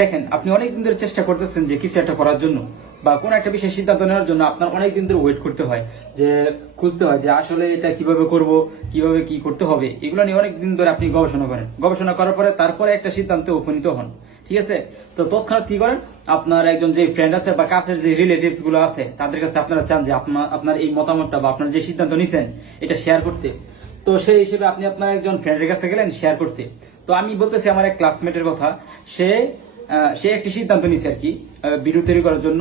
দেখেন, আপনি অনেক দিন ধরে চেষ্টা করতেছেন যে কিছু একটা করার জন্য, বা কোন একটা বিষয়ে সিদ্ধান্ত নেওয়ার জন্য আপনার অনেক দিন ধরে ওয়েট করতে হয়, যে খুঁজতে হয় যে আসলে এটা কীভাবে করব, কীভাবে কি করতে হবে, এগুলো নিয়ে অনেক দিন ধরে আপনি গবেষণা করেন। গবেষণা করার পরে তারপরে একটা সিদ্ধান্তে উপনীত হন, ঠিক আছে? তো তৎক্ষণাৎ কি করেন, আপনার একজন যে ফ্রেন্ড আছে বা কাছের যে রিলেটিভসগুলো আছে, তাদের কাছে আপনারা চান যে আপনার আপনার এই মতামতটা বা আপনার যে সিদ্ধান্ত নিছেন, এটা শেয়ার করতে। তো সেই হিসেবে আপনি আপনার একজন ফ্রেন্ডের কাছে গেলেন শেয়ার করতে। তো আমি বলতেছি আমার এক ক্লাসমেটের কথা, সে সে একটি সিদ্ধান্ত নিছে আর কি ভিডিও তৈরি করার জন্য।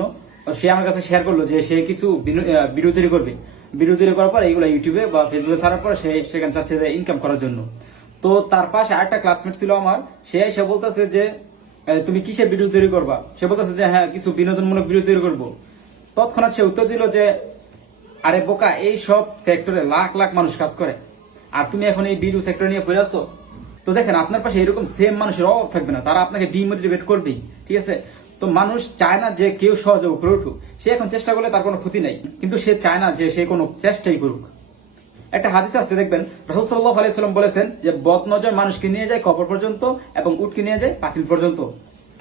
সে আমার কাছে শেয়ার করল যে সে কিছু ভিডিও তৈরি করবে। ভিডিও তৈরি করার পর এইগুলো ইউটিউবে বা ফেসবুকে ছাড়ার পর সে সেখানে চাচ্ছে যে ইনকাম করার জন্য। তো তার পাশে আরেকটা ক্লাসমেট ছিল আমার, সে এসে বলতেছে যে তুমি কিসের ভিডিও তৈরি করবা? সে বলতেছে যে হ্যাঁ কিছু বিনোদনমূলক ভিডিও তৈরি করব। তৎক্ষণাৎ সে উত্তর দিল যে, আরে বোকা, এই সব সেক্টরে লাখ লাখ মানুষ কাজ করে। আর তুমি এখন এই ভিডিও সেক্টর নিয়ে পড়ে আসো তো দেখেন, আপনার পাশে এরকম সেম মানুষের অভাব থাকবে না। তারা আপনাকে ডিমোটিভেট করবেই, ঠিক আছে? তো মানুষ চায় না যে কেউ সহজে উপরে উঠুক। সে এখন চেষ্টা করলে তার কোনো ক্ষতি নাই। কিন্তু সে চায় না যে সে কোনো চেষ্টাই করুক। একটা হাদিস আছে, দেখবেন? রসুল্লাহ আলাইসাল্লাম বলেছেন যে বদ নজর মানুষকে নিয়ে যায় কবর পর্যন্ত এবং উটকে নিয়ে যায় পাতিল পর্যন্ত।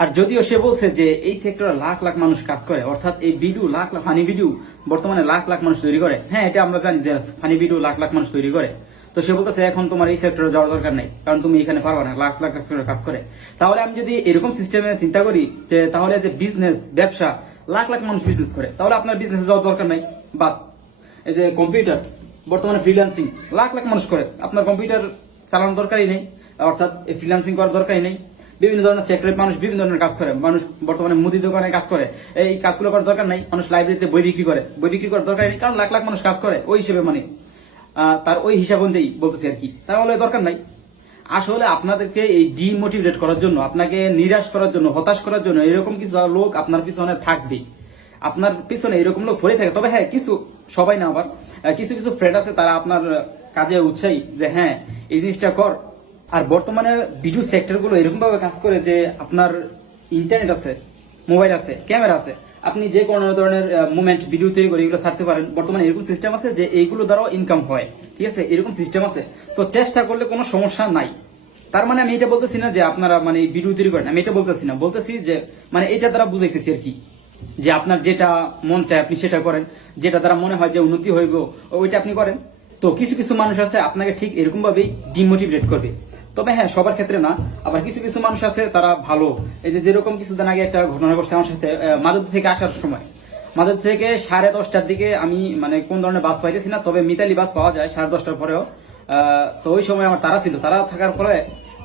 আর যদিও সে বলছে যে, এই সেক্টরে লাখ লাখ মানুষ কাজ করে, অর্থাৎ এই video lakh lakh, funny video বর্তমানে লাখ লাখ মানুষ তৈরি করে। হ্যাঁ এটা আমরা জানি যে, ফানি ভিডিও লাখ লাখ মানুষ তৈরি করে। তো সে বলতেছে, এখন তোমার এই সেক্টরে যাওয়ার দরকার নেই, কারণ তুমি এখানে পারবে না, লাখ লাখ সেক্টরে কাজ করে। তাহলে আমি যদি এরকম সিস্টেমে চিন্তা করি যে, তাহলে যে বিজনেস ব্যবসা, লাখ লাখ মানুষ বিজনেস করে, তাহলে আপনার বিজনেসে যাওয়ার দরকার নাই। বা এই যে কম্পিউটার বর্তমানে ফ্রিল্যান্সিং লাখ লাখ মানুষ করে, আপনার কম্পিউটার চালানোর দরকারই নেই, অর্থাৎ ফ্রিল্যান্সিং করার দরকারই নেই। বিভিন্ন ধরনের সেক্টরের মানুষ বিভিন্ন ধরনের কাজ করে, মানুষ বর্তমানে মুদি দোকানে কাজ করে, এই কাজগুলো করার দরকার নাই, মানুষ লাইব্রেরিতে বই বিক্রি করে, বই বিক্রি করার দরকার নেই, কারণ লাখ লাখ মানুষ কাজ করে, ওই হিসেবে মানে। তার ওই হিসাব অনুযায়ী বলতেছি আর কি। তাহলে দরকার নাই। আসলে আপনাদেরকে এই ডিমোটিভেট করার জন্য, আপনাকে নিরাশ করার জন্য, হতাশ করার জন্য এরকম কিছু লোক আপনার পিছনে থাকবে। আপনার পিছনে এরকম লোক পড়ে থাকে। তবে হ্যাঁ কিছু, সবাই না আবার কিছু কিছু ফ্রেন্ড আছে, তারা আপনার কাজে উৎসাহী যে হ্যাঁ এই জিনিসটা কর। আর বর্তমানে ভিডিও সেক্টরগুলো এরকম ভাবে কাজ করে যে আপনার ইন্টারনেট আছে মোবাইল আছে ক্যামেরা আছে আপনি যে কোনো ধরনের মুভমেন্ট ভিডিও তৈরি করে এগুলো ছাড়তে পারেন। বর্তমানে এরকম সিস্টেম আছে যে এইগুলো দ্বারাও ইনকাম হয়। ঠিক আছে? এরকম সিস্টেম আছে। তো চেষ্টা করলে কোনো সমস্যা নাই। তার মানে আমি এটা বলতেছি না যে আপনারা মানে ভিডিও তৈরি করেন। আমি এটা বলতেছি না। বলতেছি যে মানে এটা দ্বারা বুঝাইতেছি আর কি। যে আপনার যেটা মন চায় আপনি সেটা করেন। যেটা দ্বারা মনে হয় যে উন্নতি হইব, ওইটা আপনি করেন। তো কিছু কিছু মানুষ আছে, আপনাকে ঠিক এরকম ভাবেই ডিমোটিভেট করবে। তবে হ্যাঁ সবার ক্ষেত্রে না। আবার কিছু কিছু মানুষ আছে, তারা ভালো। এই যে যেরকম কিছুদিন আগে একটা ঘটনা ঘটছে আমার সাথে মাদক থেকে আসার সময়। মাদক থেকে সাড়ে দশটার দিকে আমি মানে কোন ধরনের বাস পাইতেছি না, তবে মিতালি বাস পাওয়া যায় সাড়ে দশটার পরেও। তো ওই সময় আমার তারা ছিল। তারা থাকার পরে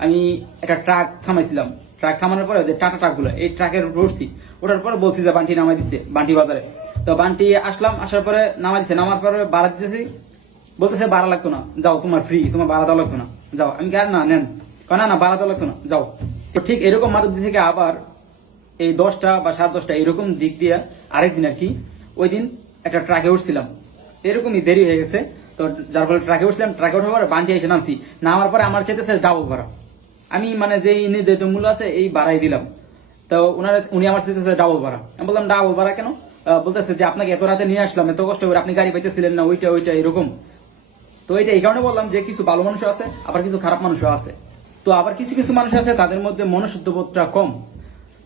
আমি একটা ট্রাক থামাইছিলাম। ট্রাক থামানোর পরে যে ট্রাকগুলো এই ট্রাকের উঠছি ওঠার পরে বলছি যে, বান্টি, নামাই দিতে, বান্টি বাজারে। তো বান্টি আসলাম, আসার পরে নামাই দিচ্ছে নামার পরে বাড়া দিতেছি। বলতেছে বাড়া লাগতো না। যাও, তোমার ফ্রি তোমার বাড়া দেওয়া লাগতো না। যাও, আমি আর না, নেন। না না বাড়া লাগতো না যাও। তো ঠিক এরকম মাধবদী থেকে আবার এই দশটা বা সাড়ে দশটা এরকম দিক দিয়ে আরেকদিন আর কি, ওই দিন একটা ট্রাকে উঠছিলাম। এরকমই দেরি হয়ে গেছে। তো যার ফলে ট্রাকে উঠছিলাম, ট্রাকে ওঠার পরে বান্টি এসে নামছি। নামার পরে আমার চেতেছে ডাবল ভাড়া আমি মানে যে নির্ধারিত মূল্য আছে এই বাড়াই দিলাম। তো ওনারা উনি আমার চেতেছে ডাবল ভাড়া আমি বললাম ডাবল ভাড়া কেন? বলতেছে যে, আপনাকে এত রাতে নিয়ে আসলাম, এত কষ্ট করে আপনি গাড়ি পাইতেছিলেন না, ওইটা ওইটা, এরকম। তো এটা এই কারণে বললাম যে কিছু ভালো মানুষও আছে, আবার কিছু খারাপ মানুষও আছে। তো আবার কিছু কিছু মানুষ আছে, তাদের মধ্যে মনশুদ্ধবোধটা কম।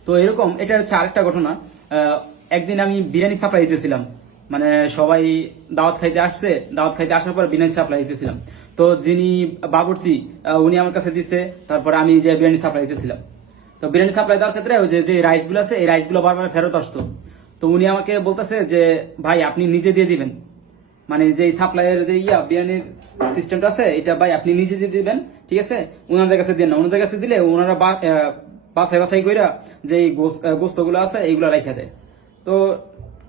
তো এরকম, এটা হচ্ছে আরেকটা ঘটনা। একদিন আমি বিরিয়ানি সাপ্লাই দিতেছিলাম। মানে সবাই দাওয়াত খাইতে আসছে, দাওয়াত খাইতে আসার পর বিরিয়ানি সাপ্লাই দিতেছিলাম। তো যিনি বাবুর্চি উনি আমার কাছে দিচ্ছে তারপরে আমি যে বিরিয়ানি সাপ্লাই দিতেছিলাম। তো বিরিয়ানি সাপ্লাই দেওয়ার ক্ষেত্রে ওই যে যে রাইসগুলো আছে, এই রাইসগুলো বারবার ফেরত আসতো। তো উনি আমাকে বলতেছে যে, ভাই, আপনি নিজে দিয়ে দিবেন। মানে যে সাপ্লাইয়ের যে ইয়া বিরিয়ানির সিস্টেমটা আছে, এটা ভাই আপনি নিজে দিয়ে দিবেন, ঠিক আছে? ওনাদের কাছে দেন না। ওনাদের কাছে দিলে ওনারা বাছাই বাছাই কইরা যে গোস্তগুলো আছে, এইগুলো রাখা দেয়। তো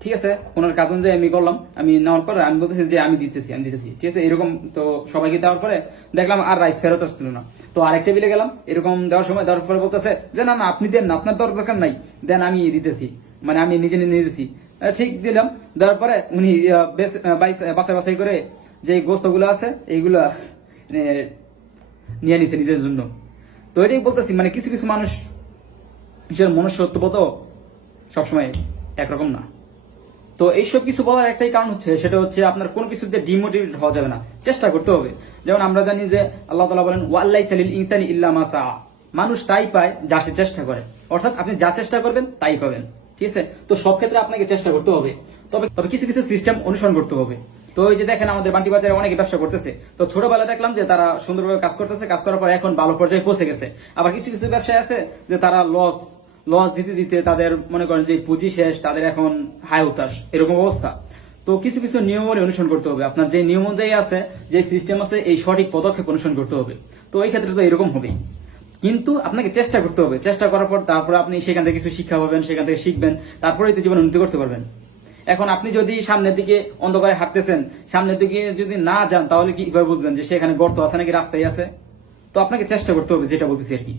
ঠিক আছে, ওনার কাজ অনুযায়ী আমি করলাম, আমি নেওয়ার পরে আমি বলতেছি যে আমি দিতেছি আমি দিতেছি, ঠিক আছে? এরকম তো সবাইকে দেওয়ার পরে দেখলাম আর রাইস ফেরত আসছিল না। তো আরেক টেবিলে গেলাম, এরকম দেওয়ার সময় দেওয়ার পরে বলতেছে যে, না না, আপনি দেন না, আপনার দরকার নাই, দেন আমি দিতেছি। মানে আমি নিজে নিয়ে দিতেছি। ঠিক দিলাম। দেওয়ার পরে উনি বাছাই বাছাই করে যে গোস্তগুলো আছে, এইগুলা নিয়ে নিছে নিজের জন্য। তো এটাই বলতেছি মানে কিছু কিছু মানুষ নিজের মনুষ্যত্ববোধ সবসময় একরকম না। তো এইসব কিছু বলার একটাই কারণ হচ্ছে, সেটা হচ্ছে আপনার কোন কিছুতে ডিমোটিভেট হওয়া যাবে না। চেষ্টা করতে হবে। যেমন আমরা জানি যে আল্লাহ তালা বলেন ওয়াল্লাই সালিল ইনসানি ইল্লা মাসা মানুষ তাই পায় যা সে চেষ্টা করে। অর্থাৎ আপনি যা চেষ্টা করবেন, তাই পাবেন। ঠিক আছে? তো সব ক্ষেত্রে আপনাকে চেষ্টা করতে হবে। তবে তবে কিছু কিছু সিস্টেম অনুসরণ করতে হবে। তো এই যে দেখেন আমাদের বান্টি বাজারে অনেকে ব্যবসা করতেছে। তো ছোটবেলা দেখলাম যে তারা সুন্দরভাবে কাজ করতেছে, কাজ করার পর এখন ভালো পর্যায়ে পৌঁছে গেছে। আবার কিছু কিছু ব্যবসায় আছে যে তারা লস লস দিতে দিতে তাদের মনে করেন যে পুঁজি শেষ, তাদের এখন হায় উতাস এরকম অবস্থা। তো কিছু কিছু নিয়ম অনুসরণ করতে হবে। আপনার যে নিয়ম অনুযায়ী আছে, যে সিস্টেম আছে, এই সঠিক পদক্ষেপ অনুসরণ করতে হবে। তো এই ক্ষেত্রে তো এরকম হবেই। কিন্তু আপনাকে চেষ্টা করতে হবে। চেষ্টা করার পর তারপর আপনি সেখান থেকে কিছু শিক্ষা পাবেন, সেখান থেকে শিখবেন, তারপরে তো জীবন উন্নতি করতে পারবেন। এখন আপনি যদি সামনের দিকে অন্ধকারে হাঁটতেছেন, সামনের দিকে যদি না যান, তাহলে কীভাবে বুঝবেন যে সেখানে গর্ত আছে নাকি রাস্তায় আছে? তো আপনাকে চেষ্টা করতে হবে যেটা বলতেছি আর কি।